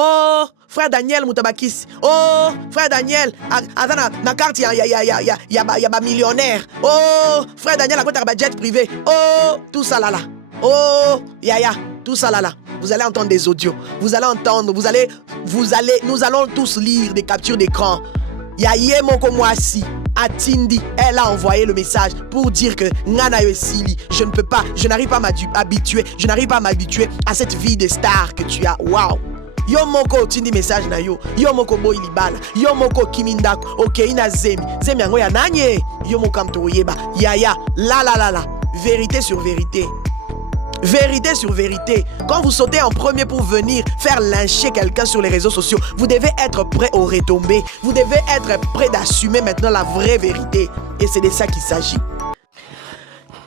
Oh, frère Daniel Moutabakis. Oh, frère Daniel, attends, na carte, il y a millionnaire. Oh, frère Daniel, à côté de jet privé. Oh, tout ça là. Oh, tout ça là. Vous allez entendre des audios. Vous allez entendre, nous allons tous lire des captures d'écran. Yaye Moko Mwasi, Atindi, elle a envoyé le message pour dire que Nana Yosili, je n'arrive pas à m'habituer à cette vie de star que tu as. Waouh! Yo moko tindi message na yo moko boy libala, yo moko kimindako, ok ina zemi yango ya nanye, yo moko amtoyeba, yaya, la, vérité sur vérité. Vérité sur vérité. Quand vous sautez en premier pour venir faire lyncher quelqu'un sur les réseaux sociaux, vous devez être prêt aux retombées. Vous devez être prêt d'assumer maintenant la vraie vérité. Et c'est de ça qu'il s'agit.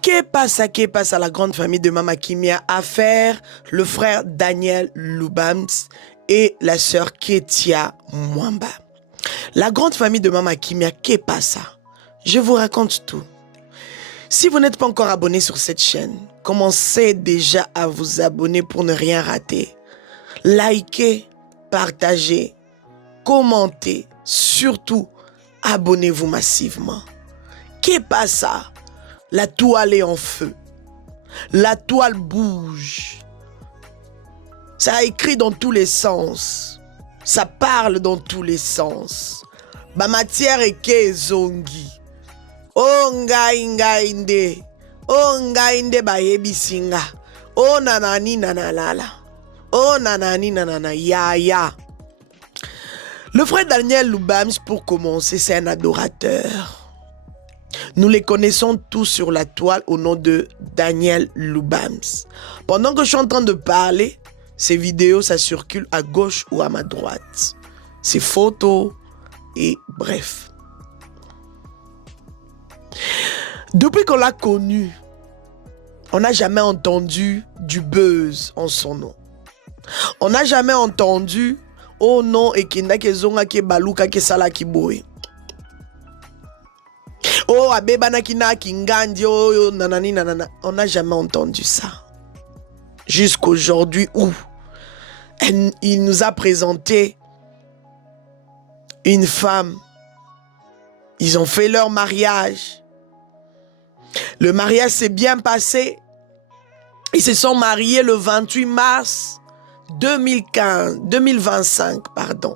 Qu'est passe à la grande famille de Mama Kimia à faire le frère Daniel Lubams et la sœur Ketia Mwamba. La grande famille de Mama Kimia, qu'est passe? Je vous raconte tout. Si vous n'êtes pas encore abonné sur cette chaîne, commencez déjà à vous abonner pour ne rien rater. Likez, partagez, commentez, surtout abonnez-vous massivement. Qu'est passe? La toile est en feu. La toile bouge. Ça a écrit dans tous les sens. Ça parle dans tous les sens. Ba matière eke zongi. O ngainde. O ngainde ba yebisinga. O nanani nanalala. O nanani nanana. Ya. Le frère Daniel Lubams, pour commencer, c'est un adorateur. Nous les connaissons tous sur la toile au nom de Daniel Lubams. Pendant que je suis en train de parler, ces vidéos, ça circule à gauche ou à ma droite. Ces photos et bref. Depuis qu'on l'a connu, on n'a jamais entendu du buzz en son nom. On n'a jamais entendu « Oh non, ekinda kezonga ke baluka ke sala ki boy ». Oh, abebana kina kingandi, oh, nanani nanana. On n'a jamais entendu ça. Jusqu'aujourd'hui où il nous a présenté une femme. Ils ont fait leur mariage. Le mariage s'est bien passé. Ils se sont mariés le 28 mars 2025, pardon.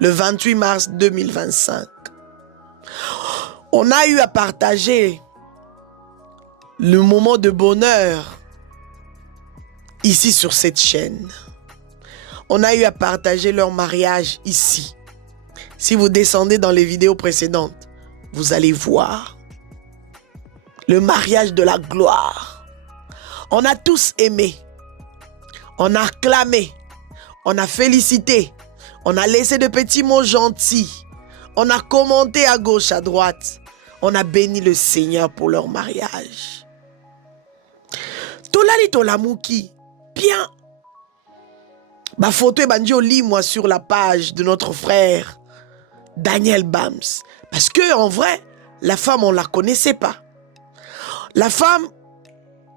Le 28 mars 2025. On a eu à partager le moment de bonheur ici sur cette chaîne. On a eu à partager leur mariage ici. Si vous descendez dans les vidéos précédentes, vous allez voir le mariage de la gloire. On a tous aimé, on a acclamé, on a félicité, on a laissé de petits mots gentils, on a commenté à gauche, à droite. On a béni le Seigneur pour leur mariage. Tolali Tolamouki, bien. Ma photo est bandie au lit, moi, sur la page de notre frère Daniel Bams. Parce que, en vrai, la femme, on ne la connaissait pas. La femme,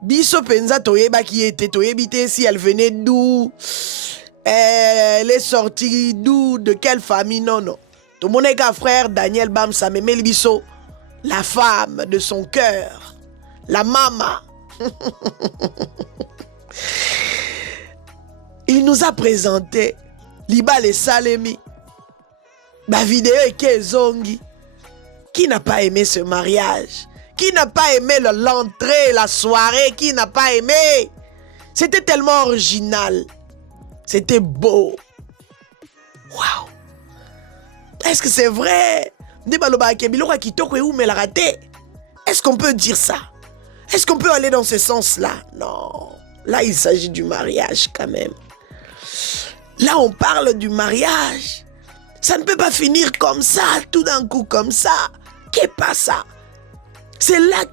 Biso Penza Toyeba qui était Toyebite, si elle venait d'où, elle est sortie d'où, de quelle famille, non. Tout le monde est qu'un frère Daniel Bams, ça me met le biso. La femme de son cœur, la maman. Il nous a présenté Libal et Salemi. Ma vidéo est Kezongi. Qui n'a pas aimé ce mariage? Qui n'a pas aimé l'entrée, la soirée? Qui n'a pas aimé? C'était tellement original. C'était beau. Waouh! Est-ce que c'est vrai? Est-ce qu'on peut dire ça? Est-ce qu'on peut aller dans ce sens-là? Non. Là, il s'agit du mariage quand même. Là, on parle du mariage. Ça ne peut pas finir comme ça, tout d'un coup comme ça. Qu'est pas ça? C'est là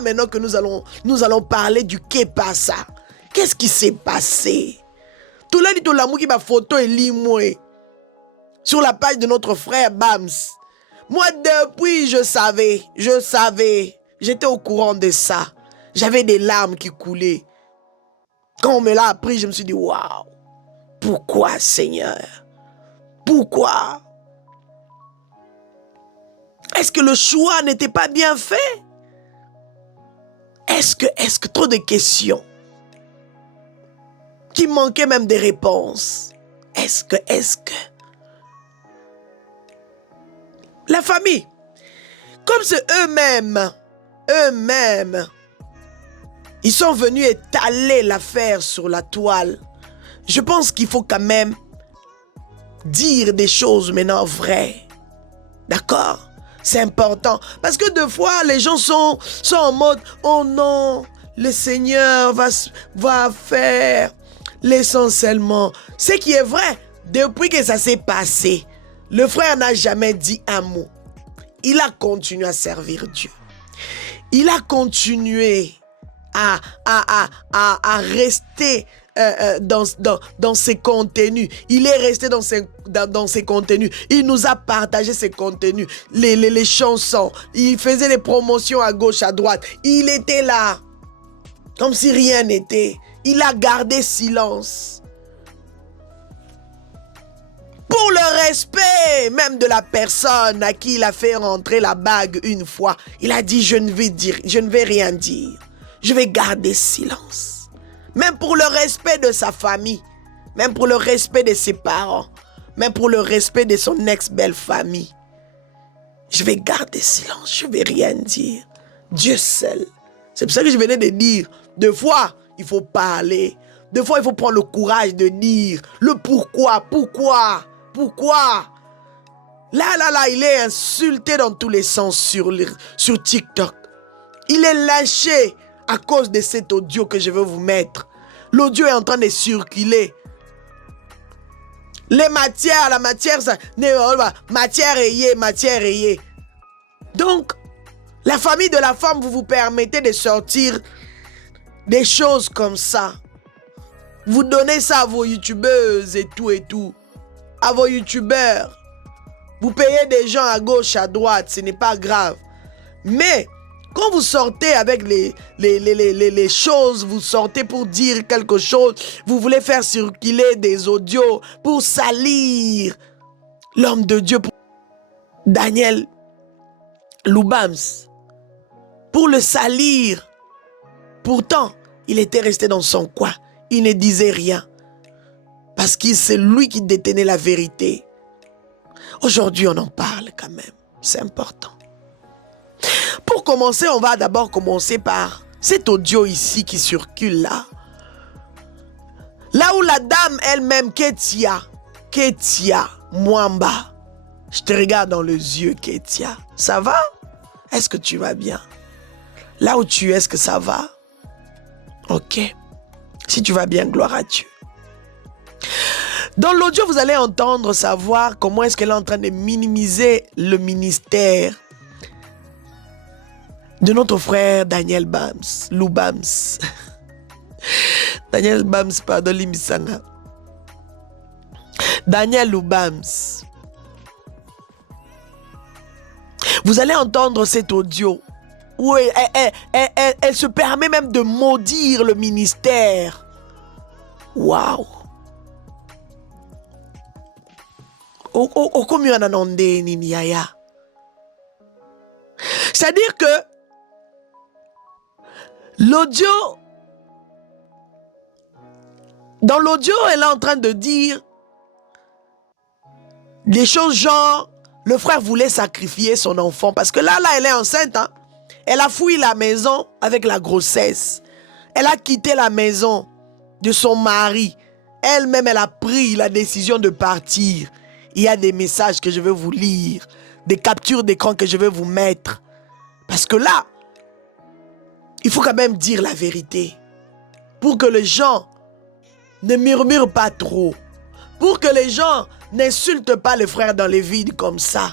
maintenant que nous allons parler du qu'est pas ça. Qu'est-ce qui s'est passé? Tout là, dit tout l'amour qui m'a photo et limoué sur la page de notre frère Bams. Moi, depuis, je savais, j'étais au courant de ça. J'avais des larmes qui coulaient. Quand on me l'a appris, je me suis dit, waouh, Pourquoi, Seigneur? Pourquoi? Est-ce que le choix n'était pas bien fait? Est-ce que trop de questions qui manquaient même des réponses? Est-ce que la famille, comme c'est eux-mêmes, ils sont venus étaler l'affaire sur la toile. Je pense qu'il faut quand même dire des choses maintenant vraies. D'accord? C'est important. Parce que deux fois, les gens sont en mode, oh non, le Seigneur va faire l'essentiellement. Ce qui est vrai, depuis que ça s'est passé, le frère n'a jamais dit un mot. Il a continué à servir Dieu. Il a continué à rester dans ses contenus. Il est resté dans ses contenus. Il nous a partagé ses contenus, les chansons. Il faisait des promotions à gauche, à droite. Il était là, comme si rien n'était. Il a gardé silence. Pour le respect même de la personne à qui il a fait rentrer la bague une fois, il a dit, je ne vais rien dire. Je vais garder silence. Même pour le respect de sa famille, même pour le respect de ses parents, même pour le respect de son ex-belle-famille. Je vais garder silence, je ne vais rien dire. Dieu seul. C'est pour ça que je venais de dire, deux fois, il faut parler. Deux fois, il faut prendre le courage de dire le pourquoi. Là, il est insulté dans tous les sens sur TikTok. Il est lâché à cause de cet audio que je vais vous mettre. L'audio est en train de circuler. La matière, matière rayée. Donc, la famille de la femme, vous permettez de sortir des choses comme ça. Vous donnez ça à vos youtubeuses et tout. À vos youtubeurs. Vous payez des gens à gauche, à droite, ce n'est pas grave. Mais quand vous sortez avec les choses, vous sortez pour dire quelque chose, vous voulez faire circuler des audios pour salir l'homme de Dieu, Daniel Lubams, pour le salir. Pourtant, il était resté dans son coin. Il ne disait rien. Parce que c'est lui qui détenait la vérité. Aujourd'hui, on en parle quand même. C'est important. Pour commencer, on va d'abord commencer par cet audio ici qui circule là. Là où la dame elle-même, Ketia Mwamba. Je te regarde dans les yeux, Ketia. Ça va? Est-ce que tu vas bien? Là où tu es, est-ce que ça va? Ok. Si tu vas bien, gloire à Dieu. Dans l'audio, vous allez entendre savoir comment est-ce qu'elle est en train de minimiser le ministère de notre frère Daniel Lubams. Daniel Bams, pardon, Limisanga. Daniel Lubams. Vous allez entendre cet audio où elle se permet même de maudire le ministère. Waouh! C'est-à-dire que l'audio, dans l'audio, elle est en train de dire des choses genre, le frère voulait sacrifier son enfant parce que là, elle est enceinte. Hein? Elle a fui la maison avec la grossesse. Elle a quitté la maison de son mari. Elle-même, elle a pris la décision de partir. Il y a des messages que je vais vous lire, des captures d'écran que je vais vous mettre. Parce que là, il faut quand même dire la vérité. Pour que les gens ne murmurent pas trop. Pour que les gens n'insultent pas les frères dans les vides comme ça.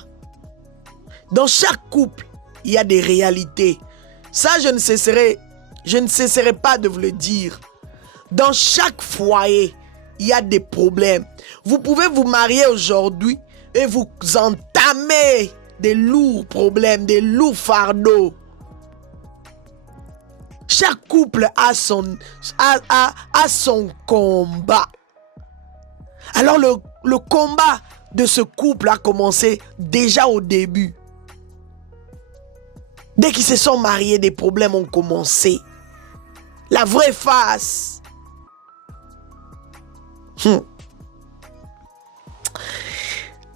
Dans chaque couple, il y a des réalités. Ça, je ne cesserai pas de vous le dire. Dans chaque foyer, il y a des problèmes. Vous pouvez vous marier aujourd'hui et vous entamer des lourds problèmes, des lourds fardeaux. Chaque couple a son combat. Alors le combat de ce couple a commencé déjà au début. Dès qu'ils se sont mariés, des problèmes ont commencé. La vraie face.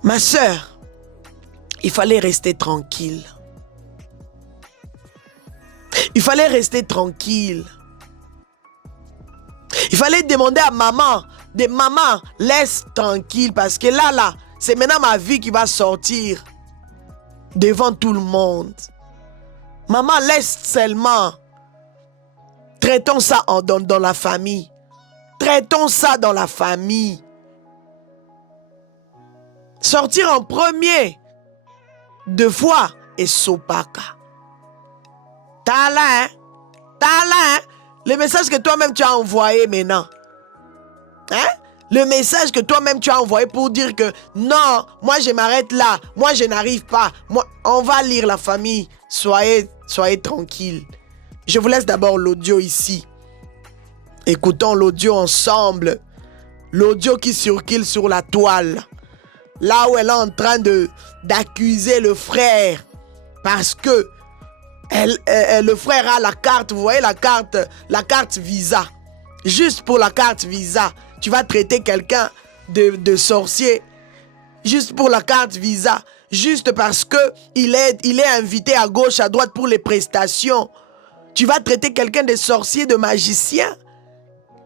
Ma sœur, il fallait rester tranquille. Il fallait rester tranquille. Il fallait demander à maman, maman, laisse tranquille parce que là, c'est maintenant ma vie qui va sortir devant tout le monde. Maman, laisse seulement. Traitons ça dans la famille. Traitons ça dans la famille. Sortir en premier, 2 fois, et sopaka. T'as là, le message que toi-même tu as envoyé maintenant. Hein? Le message que toi-même tu as envoyé pour dire que non, moi je m'arrête là, moi je n'arrive pas. Moi, on va lire la famille. Soyez tranquille. Je vous laisse d'abord l'audio ici. Écoutons l'audio ensemble. L'audio qui circule sur la toile. Là où elle est en train d'accuser le frère. Parce que le frère a la carte, vous voyez la carte Visa. Juste pour la carte Visa, tu vas traiter quelqu'un de sorcier. Juste pour la carte Visa. Juste parce que il est invité à gauche, à droite pour les prestations. Tu vas traiter quelqu'un de sorcier, de magicien.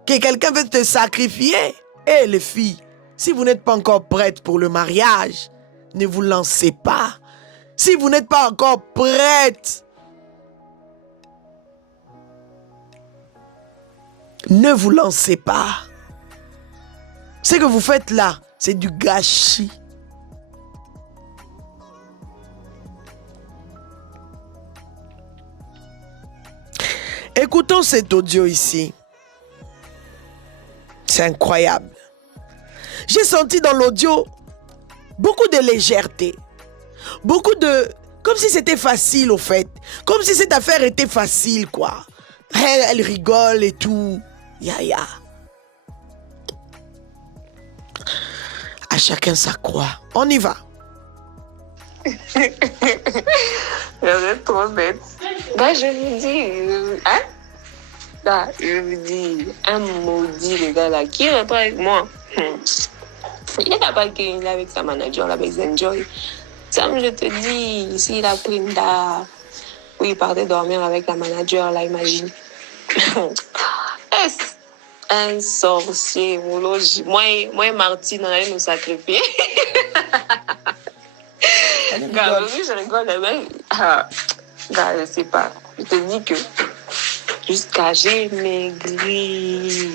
Que quelqu'un veut te sacrifier. Eh les filles, si vous n'êtes pas encore prêtes pour le mariage, ne vous lancez pas. Si vous n'êtes pas encore prêtes, ne vous lancez pas. Ce que vous faites là, c'est du gâchis. Écoutons cet audio ici. C'est incroyable. J'ai senti dans l'audio beaucoup de légèreté. Beaucoup de... Comme si c'était facile au fait. Comme si cette affaire était facile quoi. Elle rigole et tout. Ya. À chacun sa croix. On y va. Vous êtes trop bête. Bah, je vous dis, hein? Bah, je vous dis, un maudit, le gars là, qui rentre avec moi. Il n'a pas qu'il est avec sa manager, là, avec Zenjoy. Sam, je te dis, s'il a pris une date, où il partait dormir avec la manager, là, imagine. Est-ce un sorcier, moi et Martine, on allait nous sacrifier. Gars, aujourd'hui, je rigole, mais gars, je sais pas. Je te dis que jusqu'à j'ai maigri.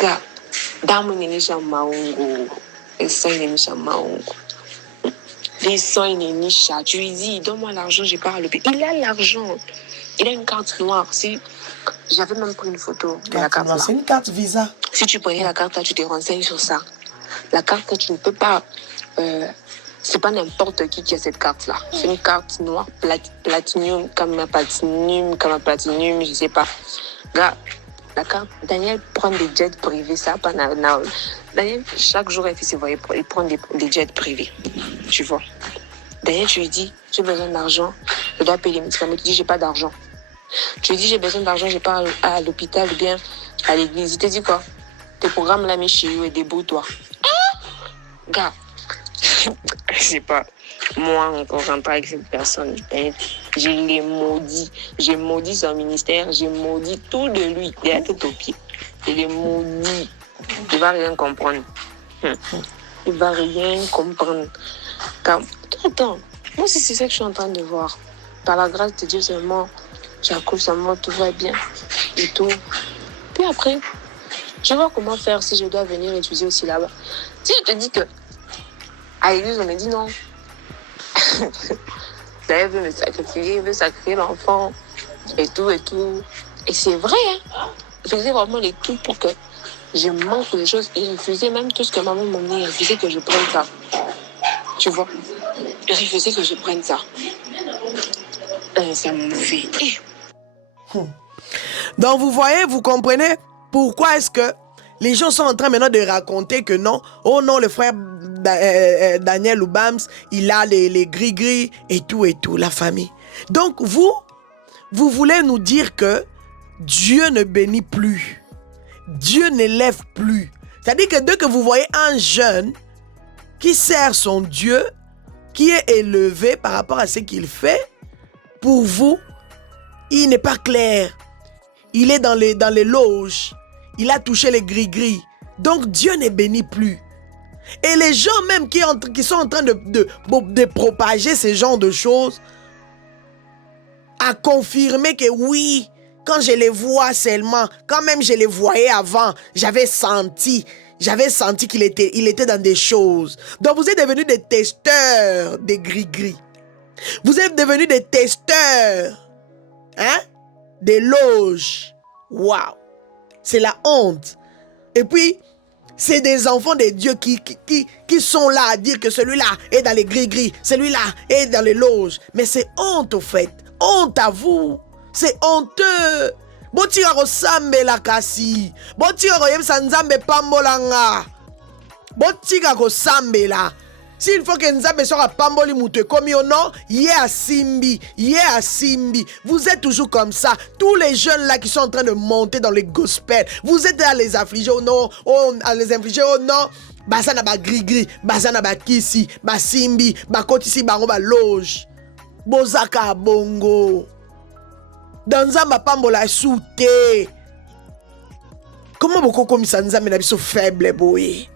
Gars, dans mon émission maungo, et ça, il est maungo. Les soins, il est tu lui dis, donne-moi l'argent, j'ai pas à l'hôpital. Il a l'argent. Il a une carte noire. J'avais même pris une photo de la carte là. C'est une carte Visa. Si tu prenais la carte là, tu te renseignes sur ça. La carte là, tu ne peux pas... c'est pas n'importe qui a cette carte là. C'est une carte noire, platinium, comme platinum, je sais pas. Là, la carte, Daniel prend des jets privés, ça pas Daniel, chaque jour, il prend des jets privés. Tu vois. Daniel, tu lui dis, j'ai besoin d'argent, je dois payer les médicaments. Tu dis, j'ai pas d'argent. Tu lui dis, j'ai besoin d'argent, j'ai pas à l'hôpital ou bien à l'église. Il te dit quoi? Tes programmes là, mes chez eux et débrouille-toi. Gars, je sais pas. Moi, encore rentré avec cette personne, je l'ai maudit. J'ai maudit son ministère, j'ai maudit tout de lui. Il a tout au pied. Je l'ai maudit. Il va rien comprendre. Il va rien comprendre. Attends, moi aussi, c'est ça que je suis en train de voir. Par la grâce de Dieu seulement, j'accouche seulement, tout va bien et tout. Puis après, je vais voir comment faire si je dois venir étudier aussi là-bas. Si je te dis que à l'église, on me dit non. D'ailleurs, veut me sacrifier, veut sacrifier l'enfant et tout et tout. Et c'est vrai, hein. Je faisais vraiment les tout pour que je manque des choses et je refusais même tout ce que maman m'a dit. Je refusais que je prenne ça. Tu vois? Je refusais que je prenne ça. Ça me fait. Donc vous voyez, vous comprenez pourquoi est-ce que les gens sont en train maintenant de raconter que non, oh non, le frère Daniel Lubams, il a les gris-gris et tout, la famille. Donc vous voulez nous dire que Dieu ne bénit plus. Dieu n'élève plus. C'est-à-dire que dès que vous voyez un jeune qui sert son Dieu, qui est élevé par rapport à ce qu'il fait, pour vous, il n'est pas clair. Il est dans les loges. Il a touché les gris-gris. Donc Dieu ne bénit plus. Et les gens même qui sont en train de propager ce genre de choses, a confirmé que oui, quand je les vois seulement, quand même je les voyais avant, j'avais senti qu'il était dans des choses. Donc vous êtes devenus des testeurs des gris-gris. Vous êtes devenus des testeurs, hein, des loges. Waouh, c'est la honte. Et puis, c'est des enfants de Dieu qui sont là à dire que celui-là est dans les gris-gris, celui-là est dans les loges. Mais c'est honte au fait. Honte à vous. C'est honteux. Botika kosambela kasi. Botika koyebisa nzambe pambolanga. Botika kosambela. S'il faut que Nzambe soit pamboli mutu comme yo non, yé a simbi. Vous êtes toujours comme ça. Tous les jeunes là qui sont en train de monter dans les gospels, vous êtes à les affliger ou non, à les infliger ou non. Basana ba gris-gris, basana ba kisi, ba simbi, ba kotisi bango ba loge. Bozaka bongo. Dans Nzamba pambola souté. Comment beaucoup comme ça Nzambe na biso faible boy.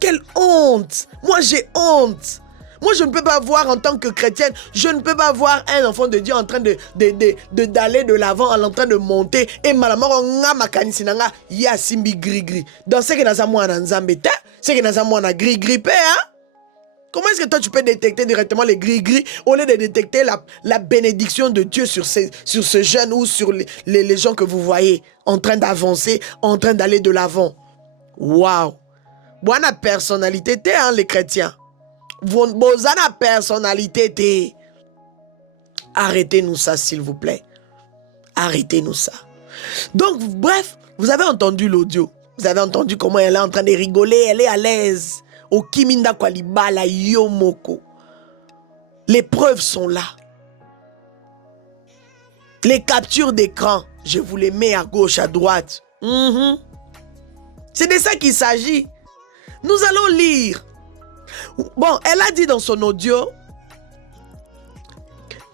Quelle honte! Moi, j'ai honte. Moi, je ne peux pas voir en tant que chrétienne, je ne peux pas voir un enfant de Dieu en train d'aller de l'avant, en train de monter. Et malamoro nga makanisi nanga ya simbi gris-gris. Dans ce que nous avons en Nzambe, c'est que nous avons en gris-gris, hein? Comment est-ce que toi, tu peux détecter directement les gris-gris au lieu de détecter la bénédiction de Dieu sur ce jeune ou sur les gens que vous voyez en train d'avancer, en train d'aller de l'avant? Waouh! Bonne personnalité, hein, les chrétiens. Bonne personnalité. Arrêtez-nous ça, s'il vous plaît. Arrêtez-nous ça. Donc, bref, vous avez entendu l'audio. Vous avez entendu comment elle est en train de rigoler. Elle est à l'aise. Au Kiminda Kwalibala Yomoko. Les preuves sont là. Les captures d'écran, je vous les mets à gauche, à droite. C'est de ça qu'il s'agit. Nous allons lire. Bon, elle a dit dans son audio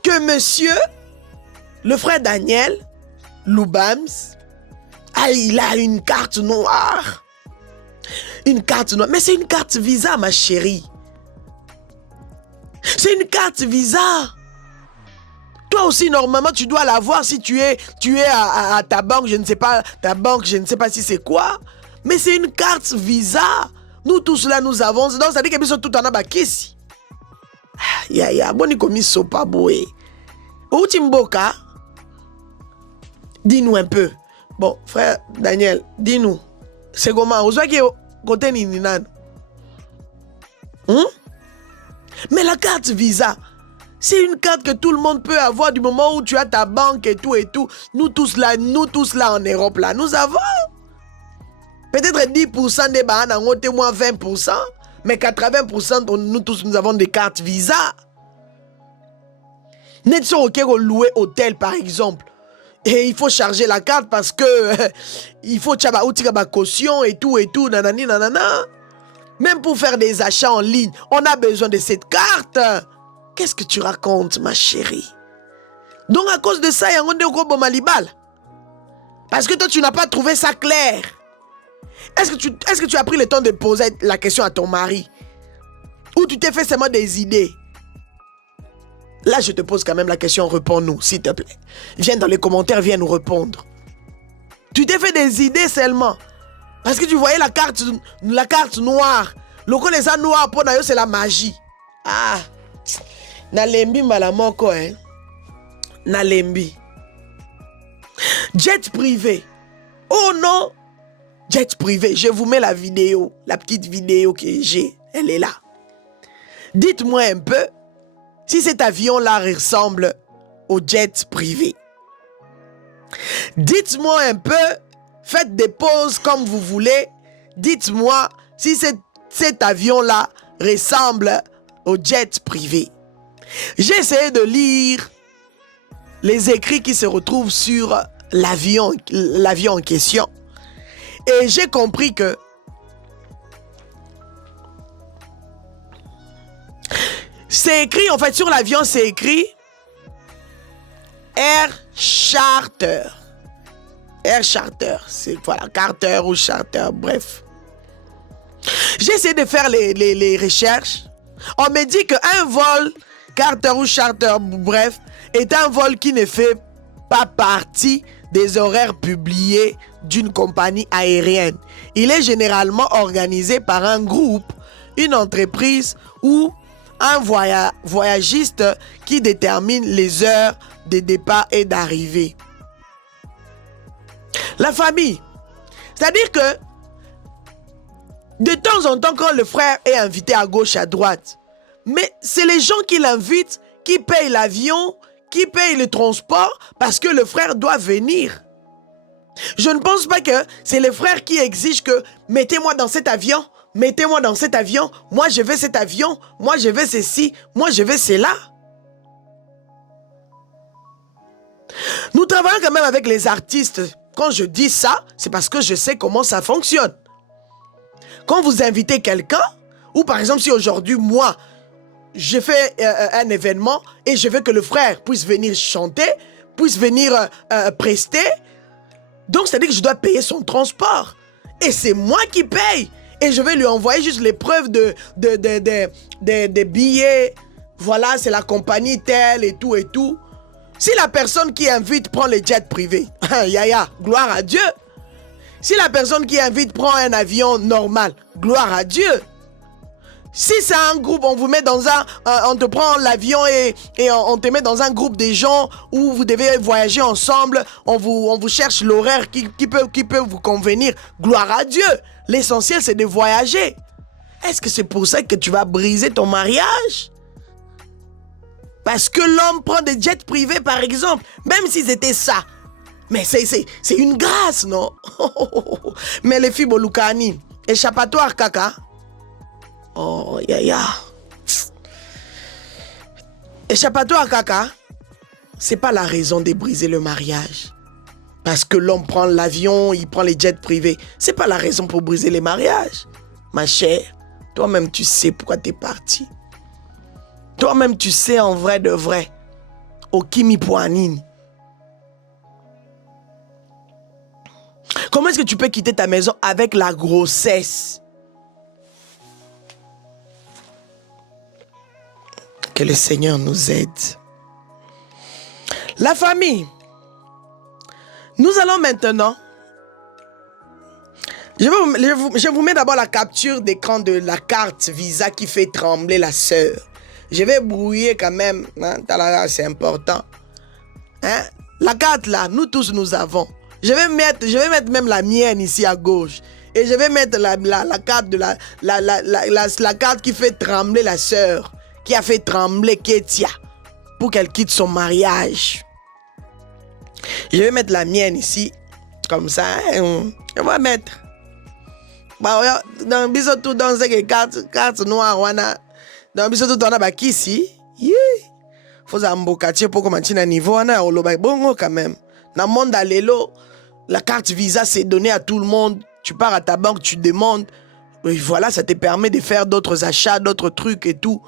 que monsieur, le frère Daniel Lubams, il a une carte noire. Une carte noire. Mais c'est une carte Visa, ma chérie. C'est une carte Visa. Toi aussi, normalement, tu dois l'avoir si tu es à ta banque, je ne sais pas, je ne sais pas si c'est quoi. Mais c'est une carte Visa. Nous tous là, nous avons. Donc, ça dit que nous sommes tout en abakisi. Boni komi sopa boé. Outimboka. Dis-nous un peu. Bon, frère Daniel, dis-nous. C'est comment? Vous voyez côté Nininan. Mais la carte Visa, c'est une carte que tout le monde peut avoir du moment où tu as ta banque et tout et tout. Nous tous là en Europe là, nous avons. Peut-être 10% des banques ont moins 20%, mais 80% nous tous nous avons des cartes Visa. Net sur OK louer hôtel par exemple. Et il faut charger la carte parce que il faut tchaba caution et tout nanani nanana. Même pour faire des achats en ligne, on a besoin de cette carte. Qu'est-ce que tu racontes, ma chérie? Donc à cause de ça, il y a un gros malibal. Parce que toi tu n'as pas trouvé ça clair. Est-ce que tu as pris le temps de poser la question à ton mari? Ou tu t'es fait seulement des idées? Là, je te pose quand même la question, réponds-nous, s'il te plaît. Viens dans les commentaires, viens nous répondre. Tu t'es fait des idées seulement. Parce que tu voyais la carte noire. Le connaissant noir, pour nous, c'est la magie. Ah, Nalembi malamoko, hein. Nalembi. Jet privé. Oh non! Jet privé, je vous mets la vidéo, la petite vidéo que j'ai, elle est là. Dites-moi un peu si cet avion-là ressemble au jet privé. Dites-moi un peu, faites des pauses comme vous voulez, Dites-moi si cet avion-là ressemble au jet privé. J'ai essayé de lire les écrits qui se retrouvent sur l'avion en question. Et j'ai compris que c'est écrit, en fait, sur l'avion, c'est écrit Air Charter. Air Charter, c'est voilà, Carter ou Charter, bref. J'ai essayé de faire les recherches. On me dit qu'un vol Carter ou Charter, bref, est un vol qui ne fait pas partie des horaires publiés d'une compagnie aérienne. Il est généralement organisé par un groupe, une entreprise ou un voyagiste qui détermine les heures de départ et d'arrivée. La famille, c'est-à-dire que de temps en temps, quand le frère est invité à gauche, à droite, mais c'est les gens qui l'invitent, qui payent l'avion, qui payent le transport, parce que le frère doit venir. Je ne pense pas que c'est les frères qui exigent que mettez-moi dans cet avion, mettez-moi dans cet avion, moi je veux cet avion, moi je veux ceci, moi je veux cela. Nous travaillons quand même avec les artistes. Quand je dis ça, c'est parce que je sais comment ça fonctionne. Quand vous invitez quelqu'un, ou par exemple si aujourd'hui, moi, je fais un événement et je veux que le frère puisse venir chanter, puisse venir prester, donc c'est-à-dire que je dois payer son transport. Et c'est moi qui paye. Et je vais lui envoyer juste les preuves des billets. Voilà, c'est la compagnie telle et tout et tout. Si la personne qui invite prend les jets privés, yaya, gloire à Dieu. Si la personne qui invite prend un avion normal, gloire à Dieu. Si c'est un groupe, on vous met dans un... on te prend l'avion et on te met dans un groupe de gens où vous devez voyager ensemble. On vous cherche l'horaire qui peut vous convenir. Gloire à Dieu. L'essentiel, c'est de voyager. Est-ce que c'est pour ça que tu vas briser ton mariage? Parce que l'homme prend des jets privés, par exemple. Même si c'était ça. Mais c'est une grâce, non? Mais les filles Bolukani, échappatoire, caca. Oh, yaya. Échappatoire, caca. C'est pas la raison de briser le mariage. Parce que l'homme prend l'avion, il prend les jets privés. C'est pas la raison pour briser les mariages. Ma chère, toi-même, tu sais pourquoi t'es parti. Toi-même, tu sais en vrai de vrai. Au Kimi Poanine. Comment est-ce que tu peux quitter ta maison avec la grossesse? Que le Seigneur nous aide. La famille. Nous allons maintenant... Je vous mets d'abord la capture d'écran de la carte Visa qui fait trembler la sœur. Je vais brouiller quand même. Hein, c'est important. Hein? La carte là, nous tous nous avons. Je vais mettre même la mienne ici à gauche. Et je vais mettre la carte de la carte qui fait trembler la sœur. Qui a fait trembler Ketia. Pour qu'elle quitte son mariage. Je vais mettre la mienne ici. Comme ça. Hein? Je vais mettre. Bah, dans bisotou dans ces cartes noires. Dans biso tout on a baki ici. Faut ambokatier pour commencer à niveau on a oloba bongo quand même. Dans le monde alelo, la carte Visa c'est donné à tout le monde. Tu pars à ta banque, tu demandes. Et voilà, ça te permet de faire d'autres achats, d'autres trucs et tout.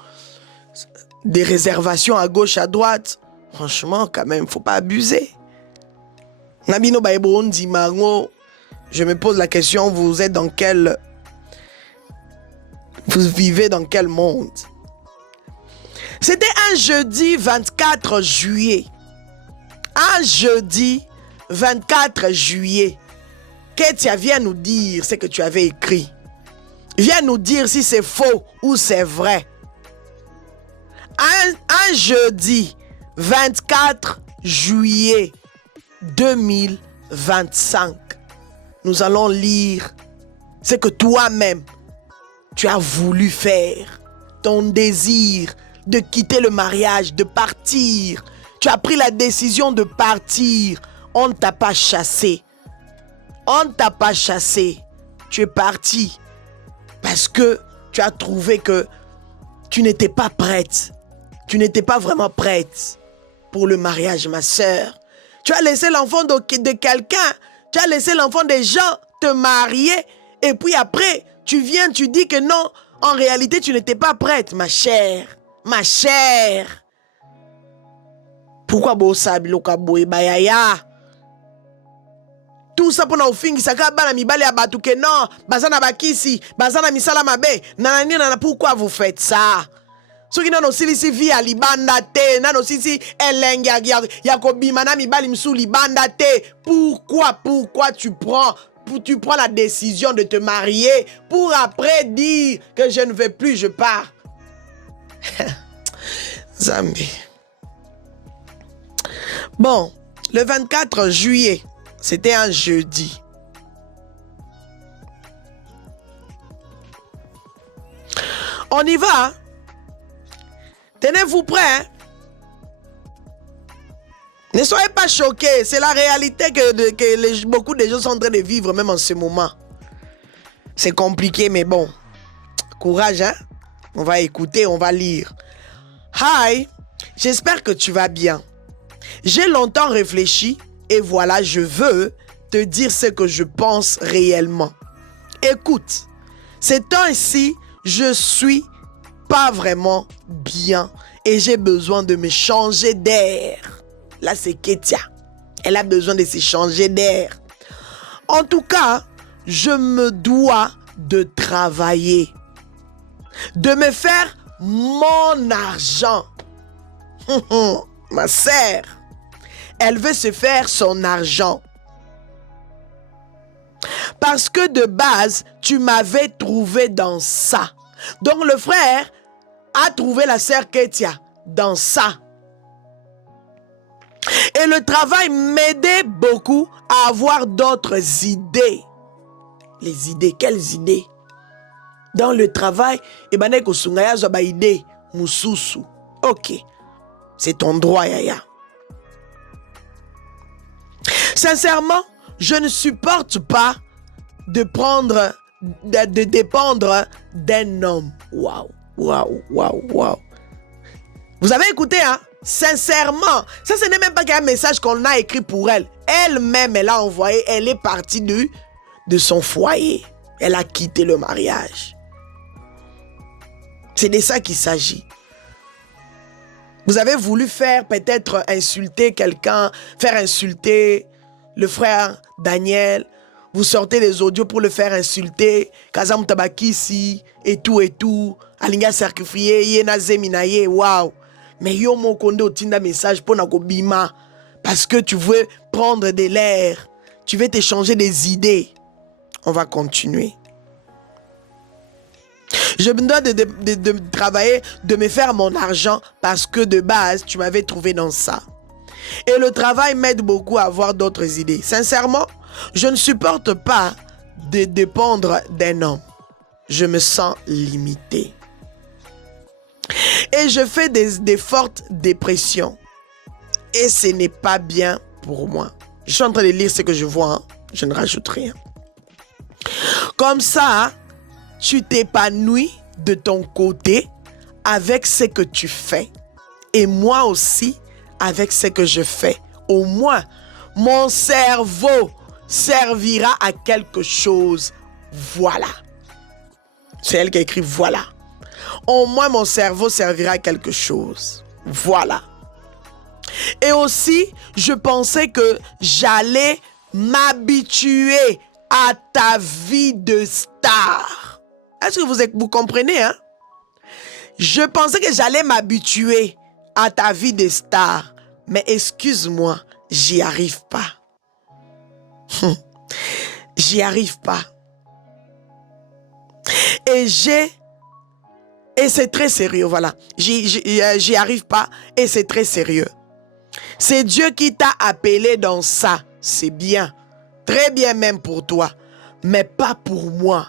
Des réservations à gauche, à droite. Franchement, quand même, faut pas abuser. Nabino baebo ndi mango. Je me pose la question, vous êtes dans quel... Vous vivez dans quel monde? C'était un jeudi 24 juillet. Un jeudi 24 juillet. Ketia, viens nous dire ce que tu avais écrit. Viens nous dire si c'est faux ou c'est vrai. Un jeudi 24 juillet 2025. Nous allons lire ce que toi-même tu as voulu faire. Ton désir de quitter le mariage, de partir. Tu as pris la décision de partir. On ne t'a pas chassé. On ne t'a pas chassé. tu es parti parce que tu as trouvé que tu n'étais pas prête. Tu n'étais pas vraiment prête pour le mariage, ma sœur. Tu as laissé l'enfant de quelqu'un, tu as laissé l'enfant des gens te marier et puis après, tu viens, tu dis que non, en réalité, tu n'étais pas prête, ma chère. Ma chère. Pourquoi bossa biloka boye bayaya? Tout ça pendant au fin qui s'aka bana mibale ya batu ke non, bazana bakisi, bazana misala mabe. Nanani nana pourquoi vous faites ça? Ceux qui n'ont aussi ici vie à libanda te, n'ont aussi ici eleng ya kobimana mibali msou libanda te. Pourquoi tu prends la décision de te marier pour après dire que je ne veux plus, je pars? Zambi. Bon, le 24 juillet, c'était un jeudi. On y va, hein? Tenez-vous prêts, hein? Ne soyez pas choqués, c'est la réalité que beaucoup de gens sont en train de vivre même en ce moment. C'est compliqué, mais bon, courage, hein? On va écouter, on va lire. Hi, j'espère que tu vas bien. J'ai longtemps réfléchi et voilà, je veux te dire ce que je pense réellement. Écoute, ces temps-ci, je suis pas vraiment bien et j'ai besoin de me changer d'air. Là, c'est Ketia. Elle a besoin de se changer d'air. En tout cas, je me dois de travailler, de me faire mon argent. Ma sœur, elle veut se faire son argent. Parce que de base, tu m'avais trouvé dans ça. Donc le frère a trouvé la sœur Ketia dans ça. Et le travail m'aidait beaucoup à avoir d'autres idées. Les idées, quelles idées? Dans le travail, idée, mususu. Ok, c'est ton droit, Yaya. Sincèrement, je ne supporte pas de dépendre d'un homme. Waouh, waouh, waouh, waouh. Vous avez écouté, hein? Sincèrement, ça ce n'est même pas qu'un message qu'on a écrit pour elle. Elle-même, elle a envoyé, elle est partie de son foyer. Elle a quitté le mariage. C'est de ça qu'il s'agit. Vous avez voulu faire peut-être insulter quelqu'un, faire insulter le frère Daniel. Vous sortez les audios pour le faire insulter. Kazam Tabakisi et tout. Alinga sacrifié, yena zeminaye, waouh. Mais yo mo konde otinda message pour nakobima. Parce que tu veux prendre de l'air. Tu veux t'échanger des idées. On va continuer. Je me dois de travailler, de me faire mon argent parce que de base, tu m'avais trouvé dans ça. Et le travail m'aide beaucoup à avoir d'autres idées. Sincèrement, je ne supporte pas de dépendre d'un homme. Je me sens limité. Et je fais des fortes dépressions. Et ce n'est pas bien pour moi. Je suis en train de lire ce que je vois. Hein. Je ne rajoute rien. Comme ça, tu t'épanouis de ton côté avec ce que tu fais. Et moi aussi, avec ce que je fais. Au moins, mon cerveau servira à quelque chose. Voilà. C'est elle qui a écrit voilà. Au moins, mon cerveau servira à quelque chose. Voilà. Et aussi, je pensais que j'allais m'habituer à ta vie de star. Est-ce que vous comprenez, hein? Je pensais que j'allais m'habituer à ta vie de star. Mais excuse-moi, j'y arrive pas. J'y arrive pas. Et c'est très sérieux, voilà. J'y arrive pas et c'est très sérieux. C'est Dieu qui t'a appelé dans ça. C'est bien. Très bien même pour toi. Mais pas pour moi.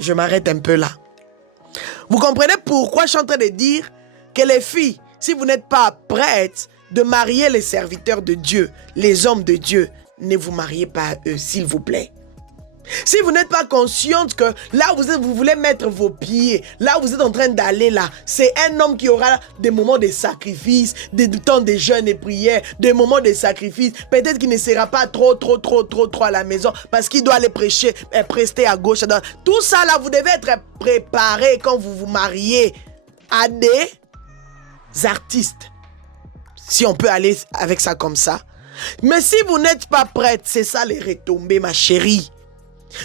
Je m'arrête un peu là. Vous comprenez pourquoi je suis en train de dire que les filles, si vous n'êtes pas prêtes de marier les serviteurs de Dieu, les hommes de Dieu, ne vous mariez pas à eux, s'il vous plaît. Si vous n'êtes pas consciente que là où vous êtes, vous voulez mettre vos pieds, là où vous êtes en train d'aller là, c'est un homme qui aura des moments de sacrifice, des temps de jeûne et prière, des moments de sacrifice. Peut-être qu'il ne sera pas trop à la maison parce qu'il doit aller prêcher, prester à gauche, à droite. Tout ça là, vous devez être préparé quand vous vous mariez à des artistes. Si on peut aller avec ça comme ça. Mais si vous n'êtes pas prête, c'est ça les retombées, ma chérie.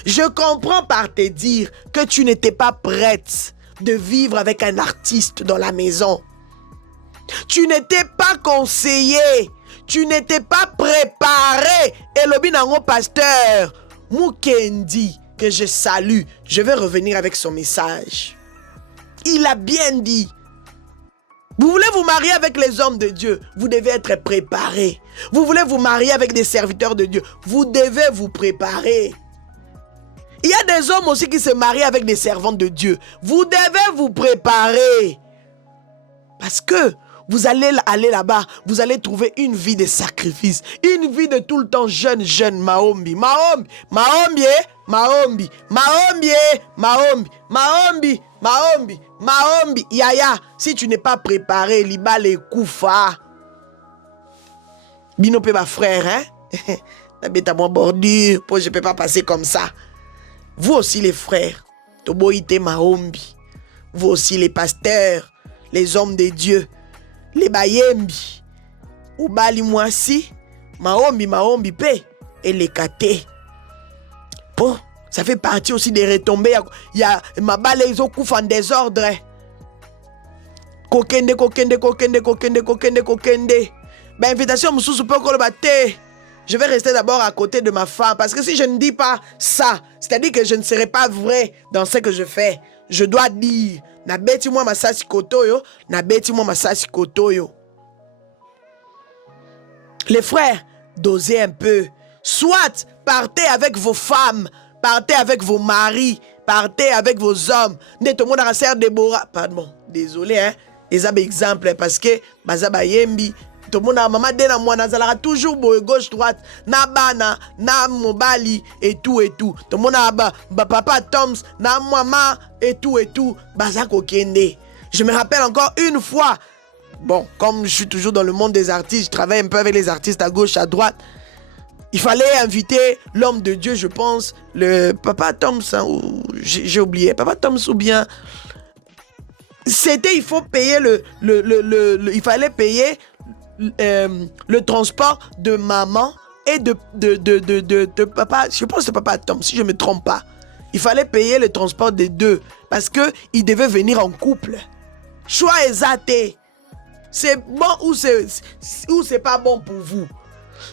Je comprends par te dire que tu n'étais pas prête de vivre avec un artiste dans la maison. Tu n'étais pas conseillé. Tu n'étais pas préparé. Et le binango pasteur Mukendi, que je salue, je vais revenir avec son message. Il a bien dit. Vous voulez vous marier avec les hommes de Dieu, vous devez être préparé. Vous voulez vous marier avec des serviteurs de Dieu, vous devez vous préparer. Il y a des hommes aussi qui se marient avec des servantes de Dieu. Vous devez vous préparer. Parce que vous allez aller là-bas, vous allez trouver une vie de sacrifice, une vie de tout le temps jeune, Maombi. Maombi, Maombi, Maombi, Maombi, Maombi, Maombi, Maombi, Maombi. Yaya, si tu n'es pas préparé, liba les koufa. Binope ma frère, hein? T'habites à mon bordure, je ne peux pas passer comme ça. Vous aussi les frères, Toboïte Maombi. Vous aussi les pasteurs, les hommes de Dieu, les bayembi. Ubali mwasi, Maombi pe, et les kate. Bon, ça fait partie aussi des retombées. Il y a ma balle, ils ont couf en désordre. Kokende. Ben, invitation, Moussou, peut le battre. Je vais rester d'abord à côté de ma femme. Parce que si je ne dis pas ça, c'est-à-dire que je ne serai pas vrai dans ce que je fais. Je dois dire, na beti moi ma sasi kotoyo, na beti moi ma sasi kotoyo. Les frères, dosez un peu. Soit partez avec vos femmes, partez avec vos maris, partez avec vos hommes. Ne tout le monde a serre Déborah. Pardon, désolé, hein. Les exemples parce que bazaba yembi. Tout le monde a maman dena mwana zalaka toujours gauche droite na bana na mobali et tout tout le monde a papa Toms na maman et tout bazako kende. Je me rappelle encore une fois, bon, comme je suis toujours dans le monde des artistes, je travaille un peu avec les artistes à gauche à droite. Il fallait inviter l'homme de Dieu, je pense, le papa Toms, hein, j'ai oublié, papa Toms ou bien c'était, il faut payer il fallait payer le transport de maman et de papa, je pense que c'est papa Tom, si je ne me trompe pas. Il fallait payer le transport des deux parce qu'ils devaient venir en couple. Choix exact. C'est bon ou c'est pas bon pour vous.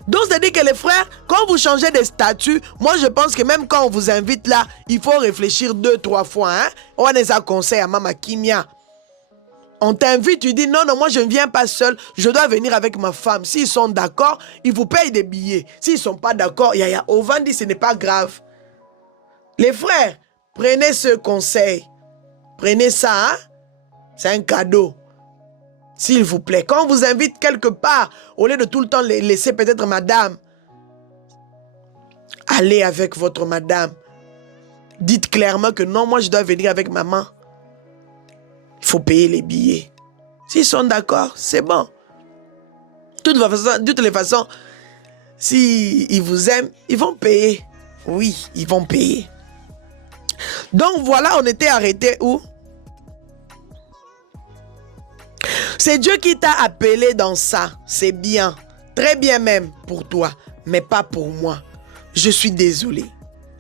Donc, c'est-à-dire que les frères, quand vous changez de statut, moi je pense que même quand on vous invite là, il faut réfléchir 2-3 fois. Hein? On a des conseils à Mama Kimia. On t'invite, tu dis non, moi je ne viens pas seul, je dois venir avec ma femme. S'ils sont d'accord, ils vous payent des billets. S'ils ne sont pas d'accord, Ovan dit ce n'est pas grave. Les frères, prenez ce conseil. Prenez ça, hein? C'est un cadeau. S'il vous plaît, quand on vous invite quelque part, au lieu de tout le temps laisser peut-être madame, allez avec votre madame. Dites clairement que non, moi je dois venir avec maman. Il faut payer les billets. S'ils sont d'accord, c'est bon. De toutes les façons, s'ils vous aiment, ils vont payer. Oui, ils vont payer. Donc voilà, on était arrêté où? C'est Dieu qui t'a appelé dans ça. C'est bien. Très bien même pour toi. Mais pas pour moi. Je suis désolé.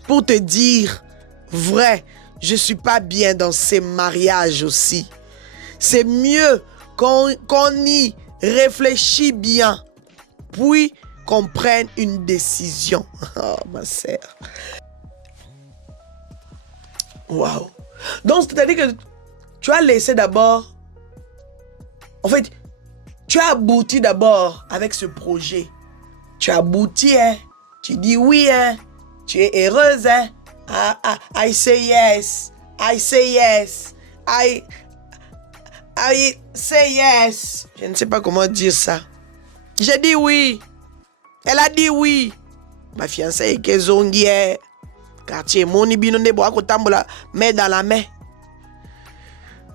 Pour te dire vrai, je ne suis pas bien dans ces mariages aussi. C'est mieux qu'on y réfléchit bien. Puis qu'on prenne une décision. Oh, ma sœur. Waouh. Donc, c'est-à-dire que tu as laissé d'abord... En fait, tu as abouti d'abord avec ce projet. Tu as abouti, hein. Tu dis oui, hein. Tu es heureuse, hein. I say yes. I say yes. I say yes. Je ne sais pas comment dire ça. J'ai dit oui. Elle a dit oui. Ma fiancée est Kezongier. quartier moni bino nde bo akotambola main dans la main.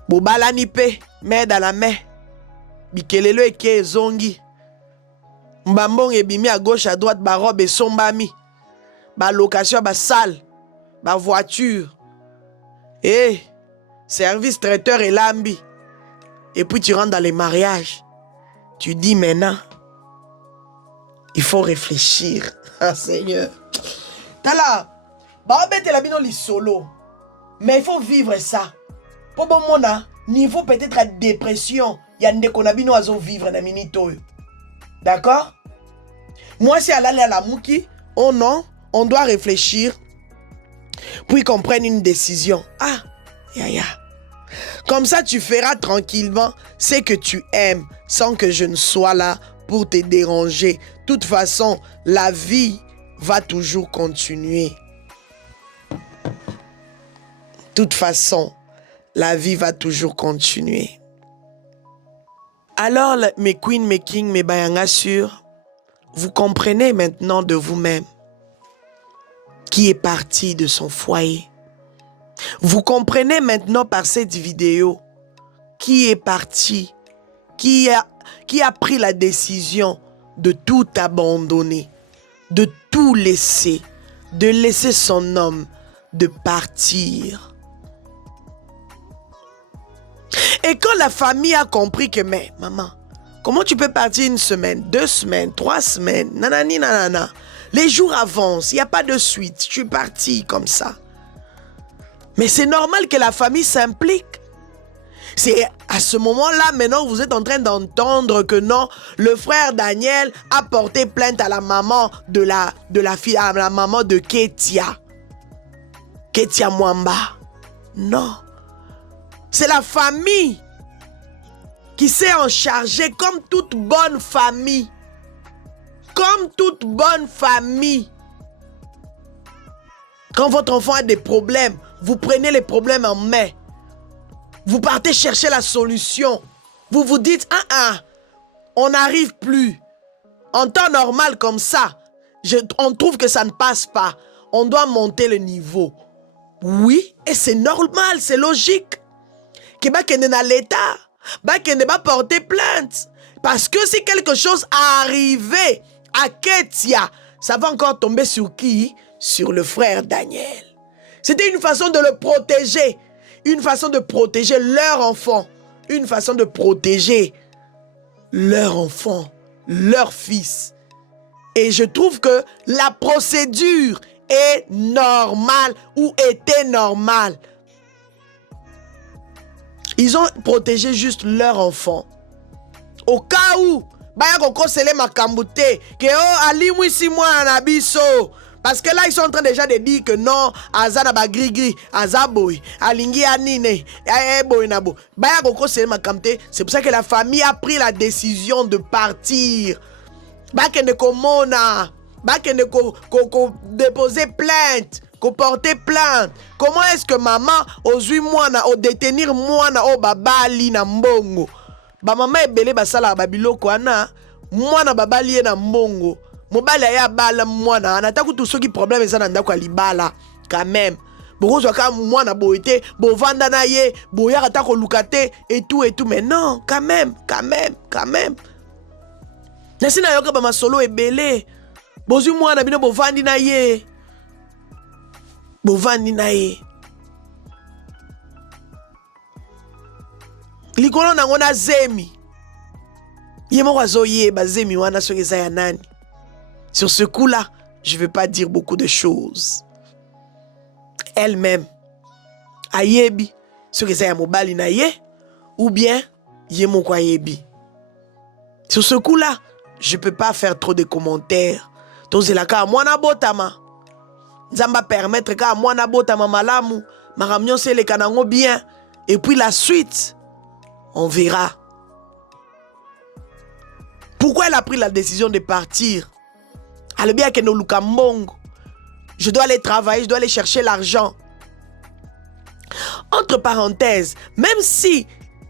Bobalani pe main dans la main. Bikelelo eke zongi. Mbambong ebimi à gauche à droite ba robe et sombami. Ba location ba salle, ba voiture. Et service traiteur et lambi. Et puis tu rentres dans les mariages. Tu dis maintenant, il faut réfléchir. Ah Seigneur. Tala, ba bete la bino li solo. Mais il faut vivre ça. Pour bon mona, niveau peut-être à dépression, yande qu'on a bino azo vivre na minito. D'accord? Moi c'est à l'aller à la mouki, oh non, on doit réfléchir. Puis qu'on prenne une décision. Ah, ya. Comme ça, tu feras tranquillement ce que tu aimes sans que je ne sois là pour te déranger. De toute façon, la vie va toujours continuer. De toute façon, la vie va toujours continuer. Alors, mes queens, mes kings, mes bayanga sûrs, vous comprenez maintenant de vous-même qui est parti de son foyer. Vous comprenez maintenant par cette vidéo qui est parti, qui a pris la décision de tout abandonner, de tout laisser, de laisser son homme, de partir. Et quand la famille a compris que, mais maman, comment tu peux partir 1 semaine, 2 semaines, 3 semaines, nanani nanana, les jours avancent, il n'y a pas de suite, tu es parti comme ça. Mais c'est normal que la famille s'implique. C'est à ce moment-là, maintenant, vous êtes en train d'entendre que non, le frère Daniel a porté plainte à la maman de la fille, à la maman de Ketia. Ketia Mwamba. Non. C'est la famille qui s'est en chargée comme toute bonne famille. Comme toute bonne famille. Quand votre enfant a des problèmes, vous prenez les problèmes en main. Vous partez chercher la solution. Vous vous dites, on n'arrive plus. En temps normal comme ça, on trouve que ça ne passe pas. On doit monter le niveau. Oui, et c'est normal, c'est logique. Que bakende na l'État, bakende ba porter plainte. Parce que si quelque chose arrivait à Ketia, ça va encore tomber sur qui? Sur le frère Daniel. C'était une façon de le protéger. Une façon de protéger leur enfant. Une façon de protéger leur enfant, leur fils. Et je trouve que la procédure est normale ou était normale. Ils ont protégé juste leur enfant. Au cas où, baya koko sele makambute, que oh ali mwisi mwana biso. Parce que là, ils sont en train déjà de dire que non, Azana ba gri-gri, Azaboy, Alingi Anine, Boy Nabo. Baya koko sele makamte. C'est pour ça que la famille a pris la décision de partir. Bakende ko mona, bakende ko déposer plainte. Qu'on porter plainte. Comment est-ce que maman ozui mwana o détenir mwana o babali na mbongo? Ba maman ebele basala babiloko ana mwana babali na mbongo. Mobala ya bala mwana anataka tout ce qui problème ezana ndako alibala quand même. Bokozwa ka mwana boité, bovanda na ye, boya ata ko lukate et tout mais non, quand même. Nasina yoka ba masolo ebele. Bozui mwana bino bovandi na ye. Bovandi na ye. Likolo na ngona zemi. Yemo wazo ye ba zemi wana soki eza ya nani. Sur ce coup-là, je ne vais pas dire beaucoup de choses. Elle-même, ayebi soki eza ya mobali na ye ou bien yemo kwa yebi. Sur ce coup-là, je ne peux pas faire trop de commentaires. Tozelaka mwana botama. Nzamba permettre ka mwana botama malamu, maramnyon se le kanango bien et puis la suite on verra. Pourquoi elle a pris la décision de partir? Elle bien que no lukambongo. Je dois aller travailler, je dois aller chercher l'argent. Entre parenthèses, même si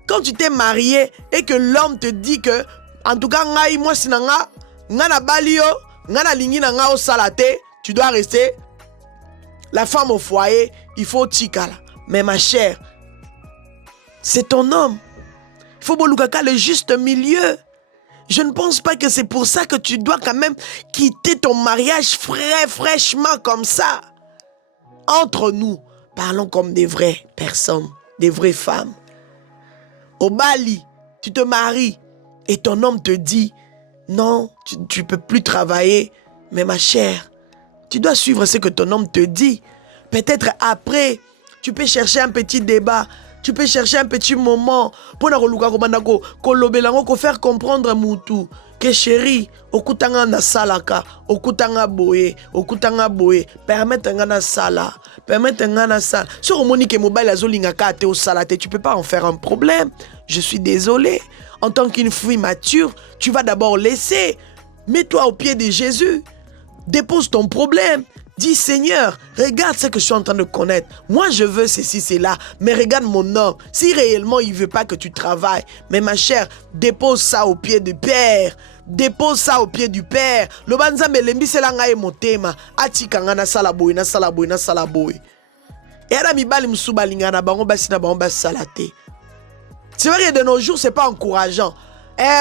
quand tu t'es marié et que l'homme te dit que en tout cas ngai moi sinanga ngana balio ngana lingi na nga o salate, tu dois rester La femme au foyer, il faut tikala. Mais ma chère, c'est ton homme. Il faut bolukaka le juste milieu. Je ne pense pas que c'est pour ça que tu dois quand même quitter ton mariage fraîchement comme ça. Entre nous, parlons comme des vraies personnes, des vraies femmes. Au Bali, tu te maries et ton homme te dit « Non, tu ne peux plus travailler. » Mais ma chère, tu dois suivre ce que ton homme te dit. Peut-être après, tu peux chercher un petit débat. Tu peux chercher un petit moment pour faire comprendre Moutou que chérie, okutanga na salaka, okutanga boye, permettre na sala, permettre na sala. Si on monique mobile azolinga kate au salate, tu peux pas en faire un problème. Je suis désolé. En tant qu'une fille mature, tu vas d'abord laisser. Mets-toi au pied de Jésus. Dépose ton problème. Dis Seigneur, regarde ce que je suis en train de connaître. Moi je veux ceci, cela, mais regarde mon homme. Si réellement il ne veut pas que tu travailles, mais ma chère, dépose ça au pied du Père. Dépose ça au pied du Père. Le banza melembi c'est la ngaye motema. Atika ngana salaboy, na salaboy, na salaboy. Et ala mibali msuba lingana bango basi na bango basi salate. C'est vrai que de nos jours c'est pas encourageant.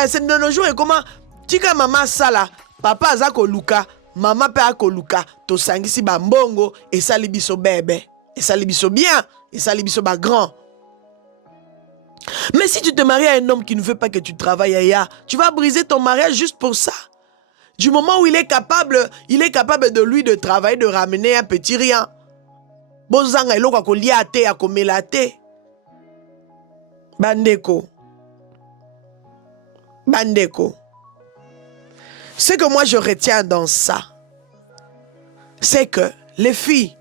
C'est de nos jours et comment tika mama sala, papa azako luka. Maman pe akoluka, to sangisi ba mbongo, et ça libiso bébé, et ça libiso bien, et ça libiso ba grand. Mais si tu te maries à un homme qui ne veut pas que tu travailles ailleurs, tu vas briser ton mariage juste pour ça. Du moment où il est capable de lui de travailler, de ramener un petit rien. Bozanga eloko akolia te, akomela te. Bandeko. Bandeko. Ce que moi je retiens dans ça, c'est que les filles,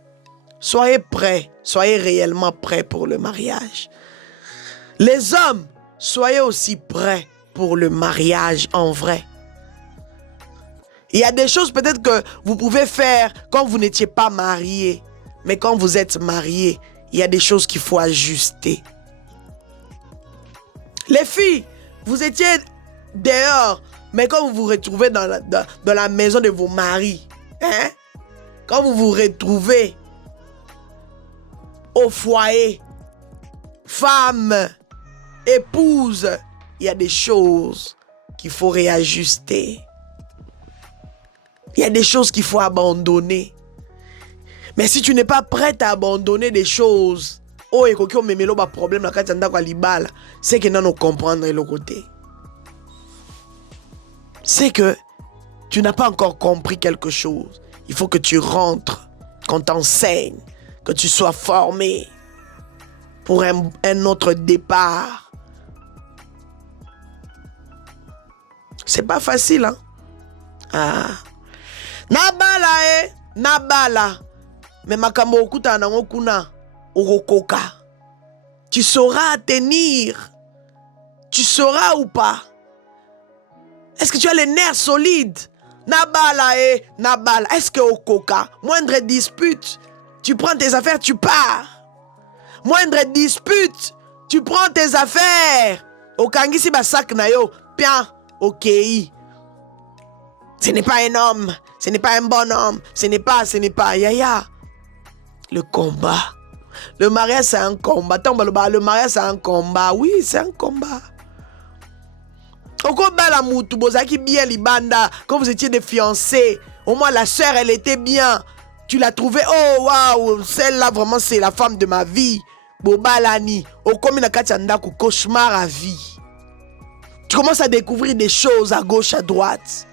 soyez prêts, soyez réellement prêts pour le mariage. Les hommes, soyez aussi prêts pour le mariage en vrai. Il y a des choses peut-être que vous pouvez faire quand vous n'étiez pas mariés, mais quand vous êtes mariés, il y a des choses qu'il faut ajuster. Les filles, vous étiez dehors, mais quand vous vous retrouvez dans la maison de vos maris, hein? Quand vous vous retrouvez au foyer, femme, épouse, il y a des choses qu'il faut réajuster. Il y a des choses qu'il faut abandonner. Mais si tu n'es pas prête à abandonner des choses, oh, et qu'on me met le problème, c'est que nous comprendre le côté. C'est que tu n'as pas encore compris quelque chose. Il faut que tu rentres, qu'on t'enseigne, que tu sois formé pour un autre départ. C'est pas facile, hein? Ah. Nabala, nabala. Mais makambo okuta na ngokuna, okoka. Tu sauras tenir. Tu sauras ou pas? Est-ce que tu as les nerfs solides? Nabala nabala. Est-ce que au coca, moindre dispute, tu prends tes affaires, tu pars. Moindre dispute, tu prends tes affaires. Au kangisi basak na yo, bien, ok. Ce n'est pas un homme, ce n'est pas un bon homme, ce n'est pas, yaya. Le combat. Le mariage c'est un combat. Le mariage c'est un combat. Oui, c'est un combat. Quand vous étiez des fiancés, au moins la sœur elle était bien. Tu l'as trouvée, oh waouh, celle-là vraiment c'est la femme de ma vie. Bobalani, au komina kachandaku, cauchemar à vie. Tu commences à découvrir des choses à gauche, à droite.